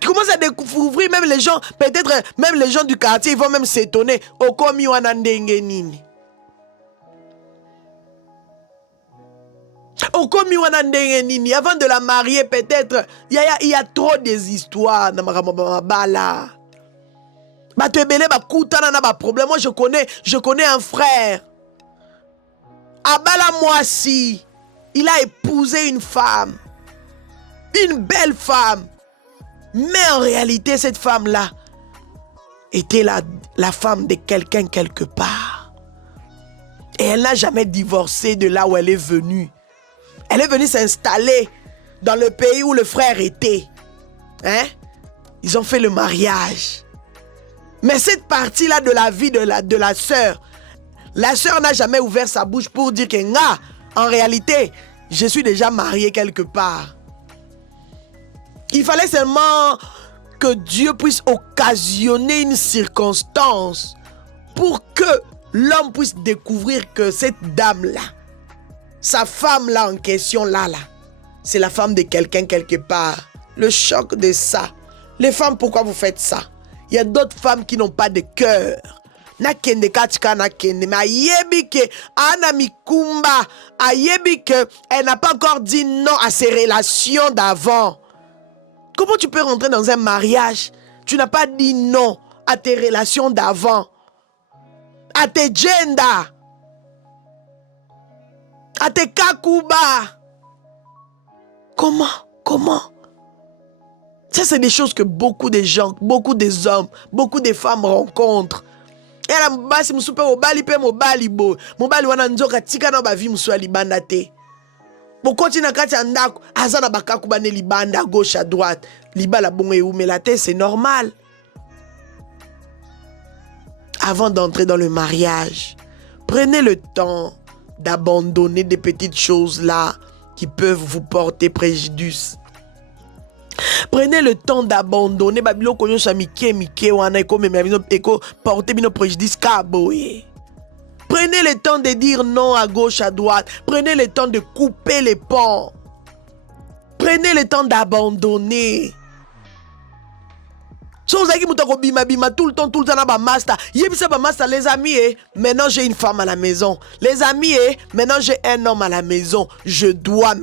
Tu commences à découvrir même les gens, peut-être même les gens du quartier, ils vont même s'étonner. Au komi wanandenge nini. Au komi wanandenge nini. Avant de la marier, peut-être, il y a trop des histoires. Bala. Moi, je connais un frère. Abala Moissi, il a épousé une femme. Une belle femme. Mais en réalité, cette femme-là était la femme de quelqu'un quelque part. Et elle n'a jamais divorcé de là où elle est venue. Elle est venue s'installer dans le pays où le frère était. Hein? Ils ont fait le mariage. Mais cette partie-là de la vie de la sœur n'a jamais ouvert sa bouche pour dire que, en réalité, je suis déjà marié quelque part. Il fallait seulement que Dieu puisse occasionner une circonstance pour que l'homme puisse découvrir que cette dame-là, sa femme-là en question, là, c'est la femme de quelqu'un quelque part. Le choc de ça. Les femmes, pourquoi vous faites ça? Il y a d'autres femmes qui n'ont pas de cœur. Nakende katika nakende, mais ayebi que Anna Mikumba, ayebi que elle n'a pas encore dit non à ses relations d'avant. Comment tu peux rentrer dans un mariage? Tu n'as pas dit non à tes relations d'avant, à tes genders, à tes kakuba. Comment? Ça, c'est des choses que beaucoup de gens, beaucoup des hommes, beaucoup de femmes rencontrent. Et la mbasi musupe mobali pe mobali bo. Mobali wana nzoka tika na ba vie musu libanda te. Bokoti na kati andako, azana bakaku bane libanda à gauche à droite. Libala bongo eumela te, c'est normal. Avant d'entrer dans le mariage, prenez le temps d'abandonner des petites choses là qui peuvent vous porter préjudice. Prenez le temps d'abandonner babilo konyo sa mike wana eko memabino eko porter bino préjudice kaboye. Prenez le temps de dire non à gauche à droite. Prenez le temps de couper les ponts. Prenez le temps d'abandonner. Si vous avez bima tout le temps na ba master. Yebisa ba master les amis maintenant j'ai une femme à la maison. Les amis maintenant j'ai un homme à la maison. Je dois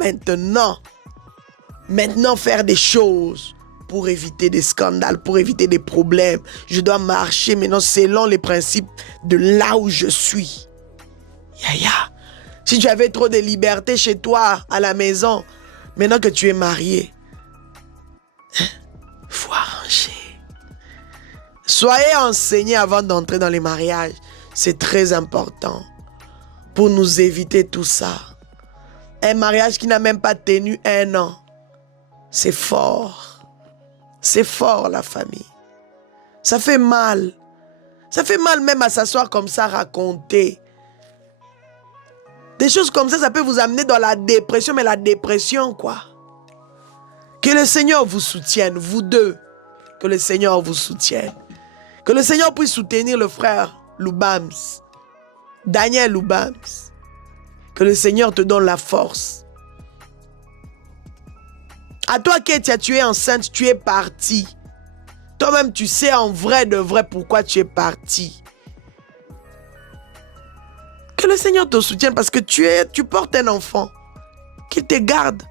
maintenant faire des choses pour éviter des scandales, pour éviter des problèmes. Je dois marcher maintenant selon les principes de là où je suis. Yaya, si tu avais trop de liberté chez toi, à la maison, maintenant que tu es marié, il faut arranger. Soyez enseignés avant d'entrer dans les mariages. C'est très important pour nous éviter tout ça. Un mariage qui n'a même pas tenu 1 an. C'est fort. C'est fort, la famille. Ça fait mal. Ça fait mal même à s'asseoir comme ça, raconter. Des choses comme ça peut vous amener dans la dépression. Mais la dépression, quoi. Que le Seigneur vous soutienne, vous deux. Que le Seigneur vous soutienne. Que le Seigneur puisse soutenir le frère Lubams. Daniel Lubams. Que le Seigneur te donne la force. À toi, Ketia, tu es enceinte, tu es partie. Toi-même, tu sais en vrai de vrai pourquoi tu es partie. Que le Seigneur te soutienne parce que tu portes un enfant. Qu'il te garde.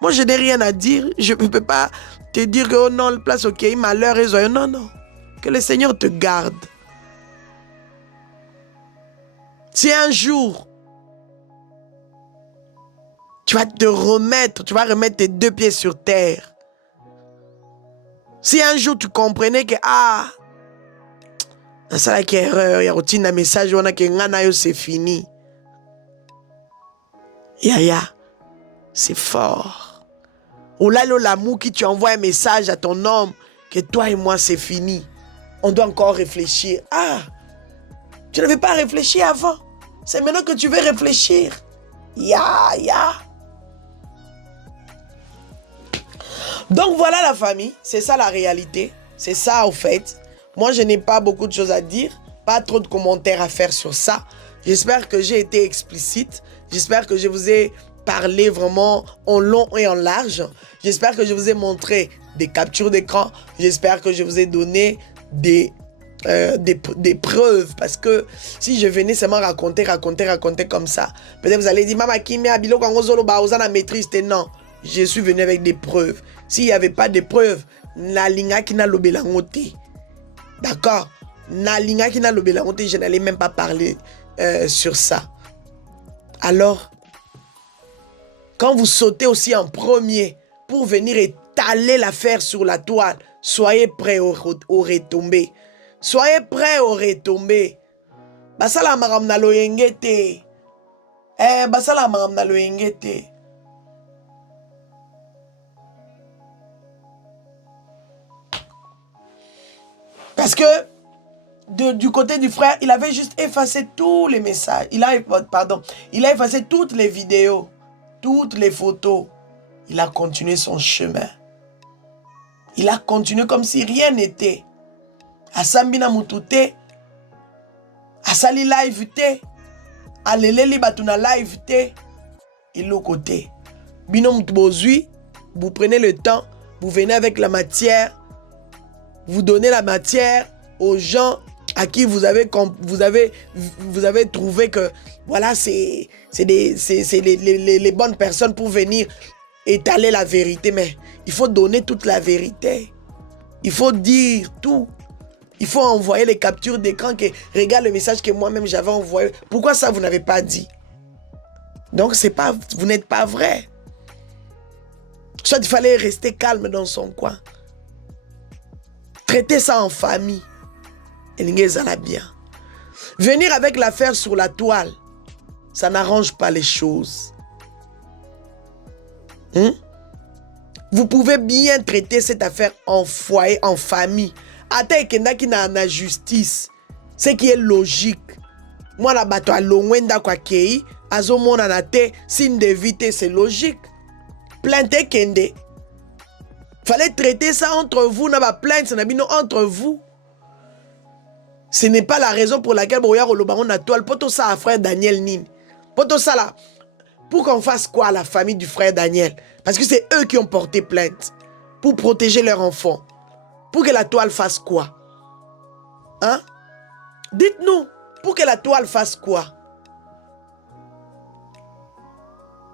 Moi, je n'ai rien à dire. Je ne peux pas te dire que oh non, le place, ok, malheur et joyeux. Non, non. Que le Seigneur te garde. Si un jour, tu vas remettre tes 2 pieds sur terre. Si un jour tu comprenais que, ça qui est erreur, il y a un message, c'est fini. Yaya, c'est fort. Ou là, l'amour qui tu envoies un message à ton homme, que toi et moi, c'est fini. On doit encore réfléchir. Tu n'avais pas réfléchi avant. C'est maintenant que tu veux réfléchir. Ya. Donc voilà la famille, c'est ça la réalité, c'est ça au fait. Moi je n'ai pas beaucoup de choses à dire, pas trop de commentaires à faire sur ça. J'espère que j'ai été explicite, j'espère que je vous ai parlé vraiment en long et en large. J'espère que je vous ai montré des captures d'écran, j'espère que je vous ai donné des preuves, parce que si je venais seulement raconter comme ça, peut-être vous allez dire Mama Kimia Bilo Kangozolo Baozana maîtrise. Non, je suis venu avec des preuves. S'il n'y avait pas de preuves, na linga qui n'a l'obelangote. D'accord? Na linga qui n'a l'obelangote, je n'allais même pas parler sur ça. Alors, quand vous sautez aussi en premier pour venir étaler l'affaire sur la toile, soyez prêts aux retombées. Soyez prêts aux retombées. Basala maram na loyengete. Basala maram na loyengete. Parce que du côté du frère, il avait juste effacé tous les messages. Il a effacé toutes les vidéos, toutes les photos. Il a continué son chemin. Il a continué comme si rien n'était. Asambina mutute, asali live te, aleleli batuna live te, et l'autre côté. Binom tbozui, vous prenez le temps, vous venez avec la matière, vous donnez la matière aux gens à qui vous avez trouvé que voilà, c'est les bonnes personnes pour venir étaler la vérité. Mais il faut donner toute la vérité. Il faut dire tout. Il faut envoyer les captures d'écran que regarde le message que moi-même j'avais envoyé. Pourquoi ça vous n'avez pas dit? Donc vous n'êtes pas vrai. Soit il fallait rester calme dans son coin. Traiter ça en famille. Et l'ingézala bien. Venir avec l'affaire sur la toile, ça n'arrange pas les choses. Vous pouvez bien traiter cette affaire en foyer, en famille. Ata ekendaki na justice. Ce qui est logique. Moi, la bato a longwenda kwa kei, azo mona na te, signe de vite, c'est logique. Plainte kende. Fallait traiter ça entre vous, n'a pas plainte, ça n'a pas entre vous. Ce n'est pas la raison pour laquelle Boya Rolobaron na toile. Poto ça à frère Daniel Nin. Poto ça là. Pour qu'on fasse quoi à la famille du frère Daniel? Parce que c'est eux qui ont porté plainte. Pour protéger leur enfant. Pour que la toile fasse quoi? Hein? Dites-nous. Pour que la toile fasse quoi?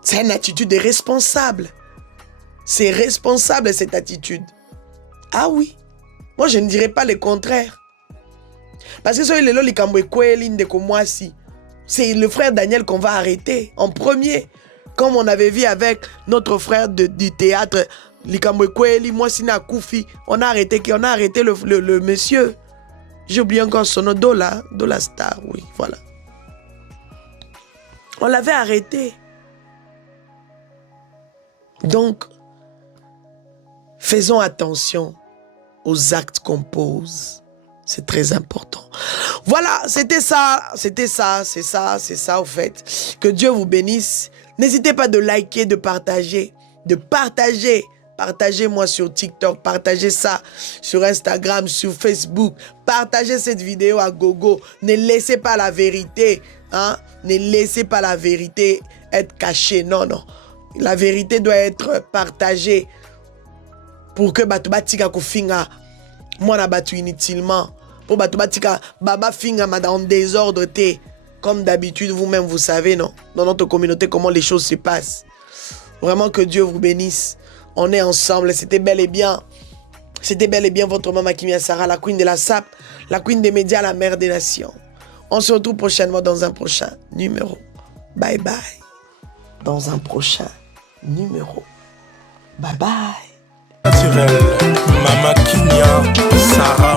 C'est une attitude responsable. C'est responsable cette attitude. Ah oui. Moi je ne dirais pas le contraire. Parce que c'est le frère Daniel qu'on va arrêter en premier. Comme on avait vu avec notre frère du théâtre, on a arrêté le monsieur. J'ai oublié encore son nom, Dola Star, oui, voilà. On l'avait arrêté. Donc, faisons attention aux actes qu'on pose. C'est très important. Voilà, c'était ça, c'est ça au fait. Que Dieu vous bénisse. N'hésitez pas de liker, de partager. Partagez-moi sur TikTok, partagez ça sur Instagram, sur Facebook. Partagez cette vidéo à gogo. Ne laissez pas la vérité, hein? Ne laissez pas la vérité être cachée. Non, non. La vérité doit être partagée pour que Batubatika Kofinga, moi na batu inutilement. Pour Batubatika, Baba Finga en désordre te. Comme d'habitude, vous-même, vous savez, non? Dans notre communauté, comment les choses se passent. Vraiment que Dieu vous bénisse. On est ensemble. C'était bel et bien votre maman Kimia Sarah, la queen de la SAP, la queen des médias, la mère des nations. On se retrouve prochainement dans un prochain numéro. Bye bye. Dans un prochain numéro. Bye bye. Naturel, Maman Kimia Sarah.